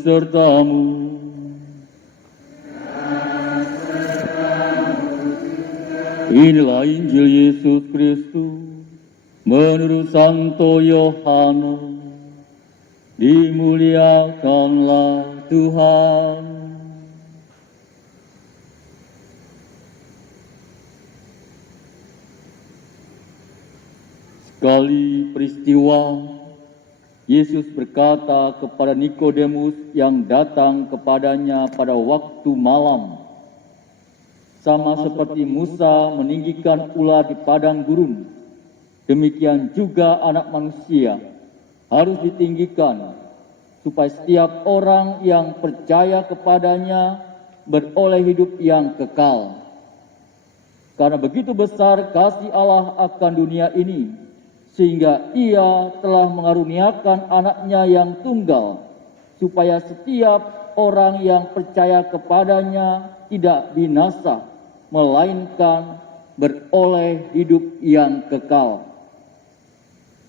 sertamu. Inilah Injil Yesus Kristus menurut Santo Yohanes. Dimuliakanlah Tuhan. Sekali peristiwa, Yesus berkata kepada Nikodemus yang datang kepadanya pada waktu malam, sama seperti Musa meninggikan ular di padang gurun, demikian juga Anak Manusia harus ditinggikan, supaya setiap orang yang percaya kepadanya beroleh hidup yang kekal. Karena begitu besar kasih Allah akan dunia ini, sehingga Ia telah mengaruniakan Anaknya yang tunggal, supaya setiap orang yang percaya kepadanya tidak binasa, melainkan beroleh hidup yang kekal.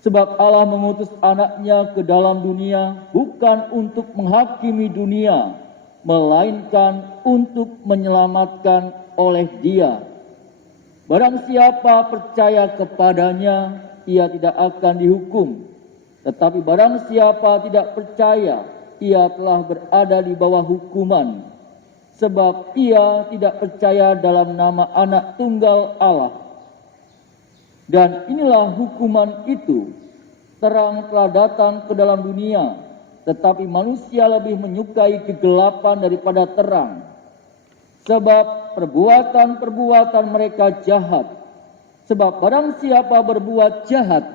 Sebab Allah mengutus Anaknya ke dalam dunia bukan untuk menghakimi dunia, melainkan untuk menyelamatkan oleh Dia. Barang siapa percaya kepadanya, ia tidak akan dihukum. Tetapi barang siapa tidak percaya, ia telah berada di bawah hukuman. Sebab ia tidak percaya dalam nama Anak Tunggal Allah. Dan inilah hukuman itu, terang telah datang ke dalam dunia, tetapi manusia lebih menyukai kegelapan daripada terang. Sebab perbuatan-perbuatan mereka jahat. Sebab barang siapa berbuat jahat,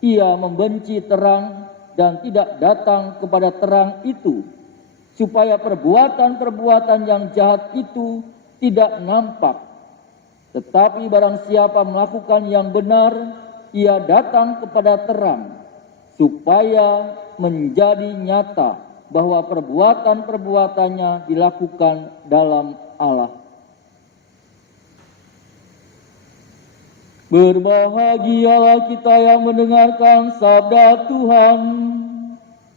ia membenci terang dan tidak datang kepada terang itu, supaya perbuatan-perbuatan yang jahat itu tidak nampak. Tetapi barang siapa melakukan yang benar, ia datang kepada terang, supaya menjadi nyata bahwa perbuatan-perbuatannya dilakukan dalam Allah. Berbahagialah kita yang mendengarkan sabda Tuhan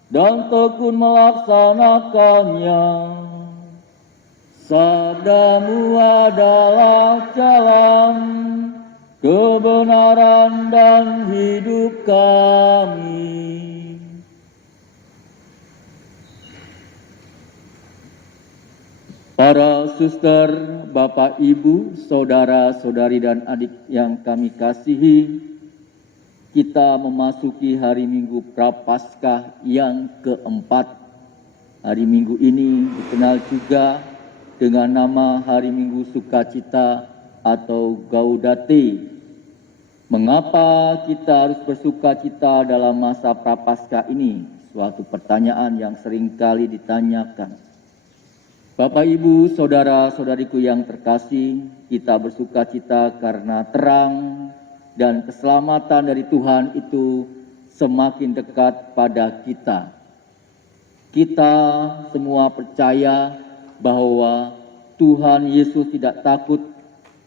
dan tekun melaksanakannya. Sabdamu adalah jalan, kebenaran dan hidup kami. Para suster, Bapak, Ibu, saudara-saudari dan adik yang kami kasihi, kita memasuki hari Minggu Prapaskah yang keempat. Hari Minggu ini dikenal juga dengan nama Hari Minggu Sukacita atau Gaudete. Mengapa kita harus bersukacita dalam masa Prapaskah ini? Suatu pertanyaan yang seringkali ditanyakan. Bapak, Ibu, saudara-saudariku yang terkasih, kita bersukacita karena terang dan keselamatan dari Tuhan itu semakin dekat pada kita. Kita semua percaya bahwa Tuhan Yesus tidak takut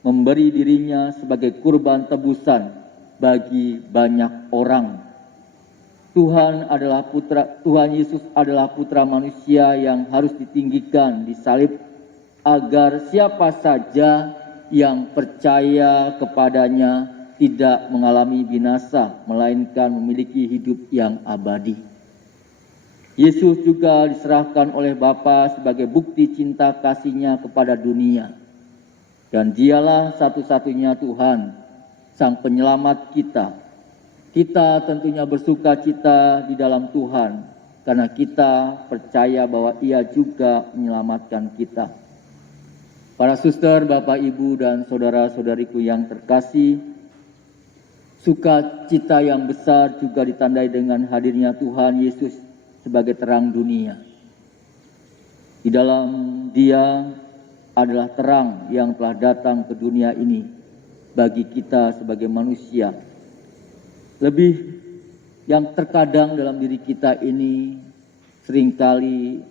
memberi dirinya sebagai kurban tebusan bagi banyak orang. Tuhan Yesus adalah putra manusia yang harus ditinggikan, disalib, agar siapa saja yang percaya kepadanya tidak mengalami binasa, melainkan memiliki hidup yang abadi. Yesus juga diserahkan oleh Bapa sebagai bukti cinta kasih-Nya kepada dunia. Dan Dialah satu-satunya Tuhan, Sang Penyelamat kita. Kita tentunya bersukacita di dalam Tuhan, karena kita percaya bahwa Ia juga menyelamatkan kita. Para suster, Bapak, Ibu, dan saudara-saudariku yang terkasih, sukacita yang besar juga ditandai dengan hadirnya Tuhan Yesus sebagai terang dunia. Di dalam Dia adalah terang yang telah datang ke dunia ini bagi kita sebagai manusia. Lebih yang terkadang dalam diri kita ini seringkali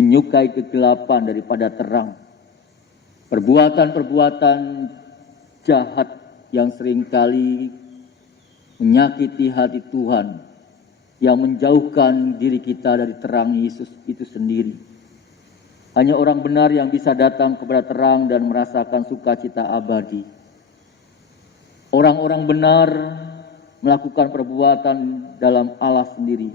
menyukai kegelapan daripada terang. Perbuatan-perbuatan jahat yang seringkali menyakiti hati Tuhan yang menjauhkan diri kita dari terang Yesus itu sendiri. Hanya orang benar yang bisa datang kepada terang dan merasakan sukacita abadi. Orang-orang benar melakukan perbuatan dalam Allah sendiri.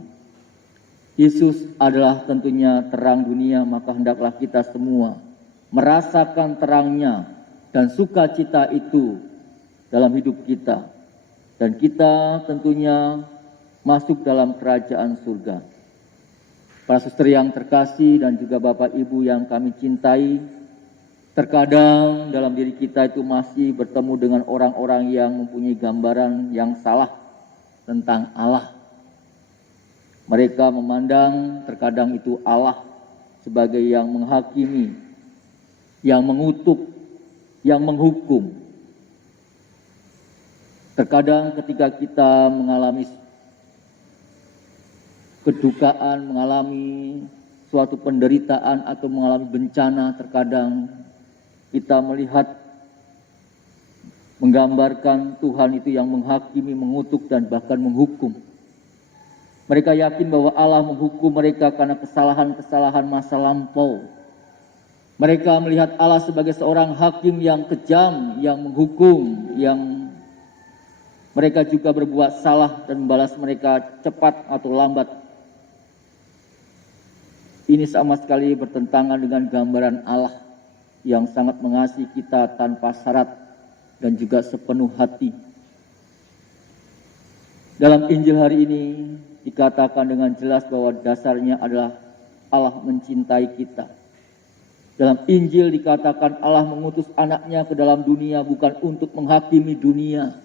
Yesus adalah tentunya terang dunia, maka hendaklah kita semua merasakan terangnya dan sukacita itu dalam hidup kita. Dan kita tentunya masuk dalam kerajaan surga. Para suster yang terkasih dan juga Bapak Ibu yang kami cintai, terkadang dalam diri kita itu masih bertemu dengan orang-orang yang mempunyai gambaran yang salah tentang Allah. Mereka memandang terkadang itu Allah sebagai yang menghakimi, yang mengutuk, yang menghukum. Terkadang ketika kita mengalami kedukaan, mengalami suatu penderitaan atau mengalami bencana, terkadang kita melihat menggambarkan Tuhan itu yang menghakimi, mengutuk dan bahkan menghukum. Mereka yakin bahwa Allah menghukum mereka karena kesalahan-kesalahan masa lampau. Mereka melihat Allah sebagai seorang hakim yang kejam, yang menghukum, yang mereka juga berbuat salah dan membalas mereka cepat atau lambat. Ini sama sekali bertentangan dengan gambaran Allah yang sangat mengasihi kita tanpa syarat dan juga sepenuh hati. Dalam Injil hari ini dikatakan dengan jelas bahwa dasarnya adalah Allah mencintai kita. Dalam Injil dikatakan Allah mengutus anaknya ke dalam dunia bukan untuk menghakimi dunia,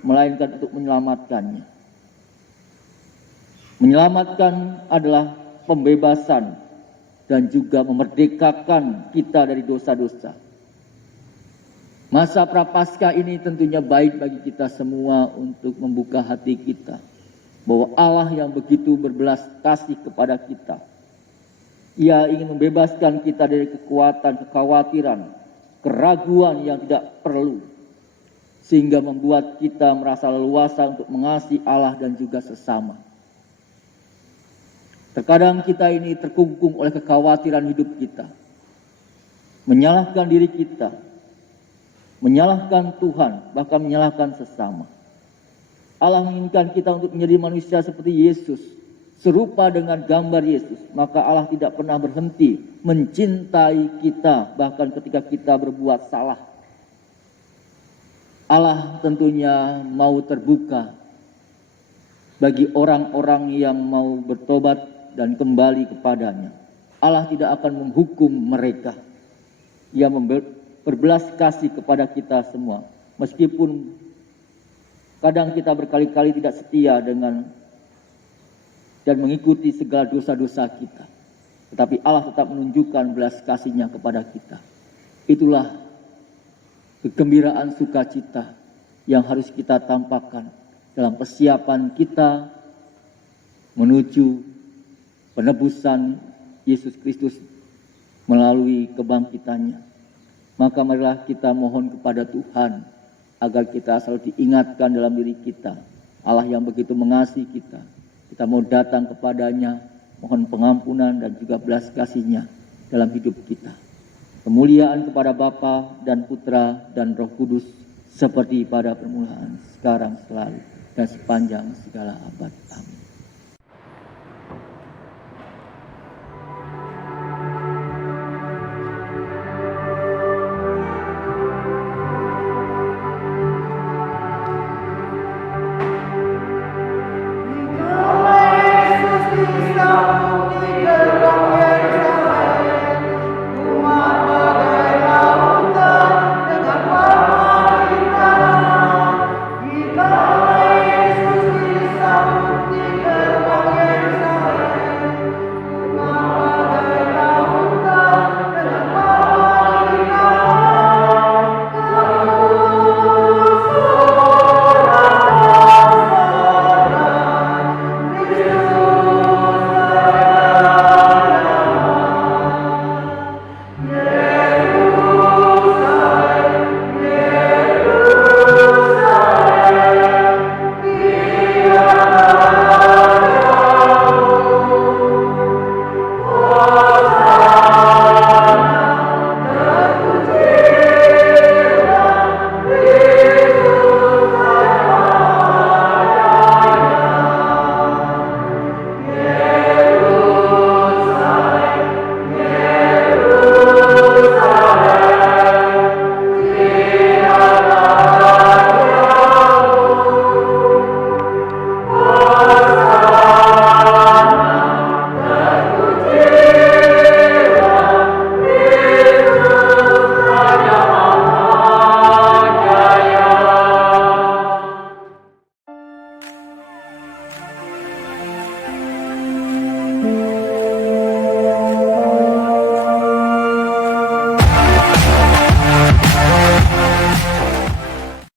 melainkan untuk menyelamatkannya. Menyelamatkan adalah pembebasan dan juga memerdekakan kita dari dosa-dosa. Masa Prapaskah ini tentunya baik bagi kita semua untuk membuka hati kita bahwa Allah yang begitu berbelas kasih kepada kita, Ia ingin membebaskan kita dari kekuatan, kekhawatiran, keraguan yang tidak perlu, sehingga membuat kita merasa leluasa untuk mengasihi Allah dan juga sesama. Terkadang kita ini terkungkung oleh kekhawatiran hidup kita, menyalahkan diri kita, menyalahkan Tuhan, bahkan menyalahkan sesama. Allah menginginkan kita untuk menjadi manusia seperti Yesus, serupa dengan gambar Yesus. Maka Allah tidak pernah berhenti mencintai kita, bahkan ketika kita berbuat salah. Allah tentunya mau terbuka bagi orang-orang yang mau bertobat dan kembali kepadanya. Allah tidak akan menghukum mereka. Ia berbelas kasih kepada kita semua. Meskipun kadang kita berkali-kali tidak setia dengan dan mengikuti segala dosa-dosa kita. Tetapi Allah tetap menunjukkan belas kasih-Nya kepada kita. Itulah kegembiraan sukacita yang harus kita tampakkan dalam persiapan kita menuju penebusan Yesus Kristus melalui kebangkitannya. Maka marilah kita mohon kepada Tuhan agar kita selalu diingatkan dalam diri kita Allah yang begitu mengasihi kita. Kita mau datang kepadanya, mohon pengampunan dan juga belas kasih-Nya dalam hidup kita. Kemuliaan kepada Bapa dan Putra dan Roh Kudus seperti pada permulaan, sekarang, selalu dan sepanjang segala abad. Amin.